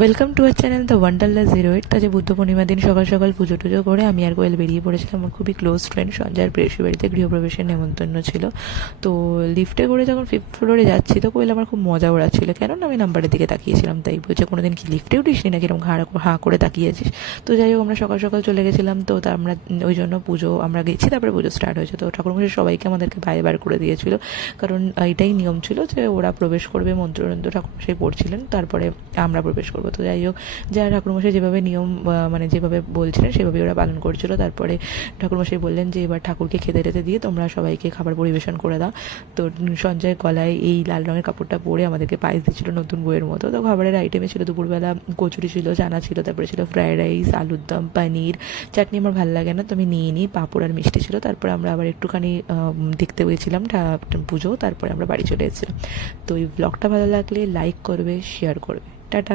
Welcome to our channel the wanderlust হিরোইট। যে বুদ্ধ পূর্ণিমার দিন সকাল সকাল পুজো টুজো করে আমি আর কোয়েল বেরিয়ে পড়েছিলাম। আমার খুবই ক্লোজ ফ্রেন্ড সঞ্জয়ের প্রেয়সী বাড়িতে গৃহপ্রবেশের নেমন্তন্ন ছিল। তো লিফটে করে যখন 5th ফ্লোরে যাচ্ছি তো কোয়েল আমার খুব মজা ওড়াচ্ছিল, কেননা আমি নাম্বারের দিকে তাকিয়েছিলাম। তাই বলছে কোনোদিন কি লিফটে উঠিসনি নাকি এরকম হাঁ করে তাকিয়েছিস। তো যাই হোক, আমরা সকাল সকাল চলে গেছিলাম। তো আমরা ওই জন্য পুজো আমরা গেছি, তারপরে পুজো স্টার্ট হয়েছে। তো ঠাকুরমশাই সবাইকে আমাদেরকে বাইরে বার করে দিয়েছিল, কারণ এটাই নিয়ম ছিল যে ওরা প্রবেশ করবে, মন্ত্রতন্ত্র ঠাকুরমশাই পড়ছিলেন, তারপরে আমরা প্রবেশ করবো। তো যাই হোক, যারা ঠাকুরমশাই যেভাবে নিয়ম মানে যেভাবে বলছিলেন সেভাবেই ওরা পালন করছিল। তারপরে ঠাকুরমশাই বললেন যে এবার ঠাকুরকে খেতে টেতে দিয়ে তোমরা সবাইকে খাবার পরিবেশন করে দাও। তো সঞ্জয় গলায় এই লাল রঙের কাপড়টা পরে আমাদেরকে পায়েস দিচ্ছিল নতুন বইয়ের মতো। তো খাবারের আইটেমে ছিল দুপুরবেলা কচুরি ছিল, চানা ছিল, তারপরে ছিল ফ্রায়েড রাইস, আলুর দম, পনির, চাটনি আমার ভালো লাগে না তো আমি নিয়ে নিই, পাঁপড় আর মিষ্টি ছিল। তারপরে আমরা আবার একটুখানি দেখতে পেয়েছিলাম পুজো, তারপরে আমরা বাড়ি চলে এসেছিলাম। তো এই ব্লগটা ভালো লাগলে লাইক করবে, শেয়ার করবে। টাটা।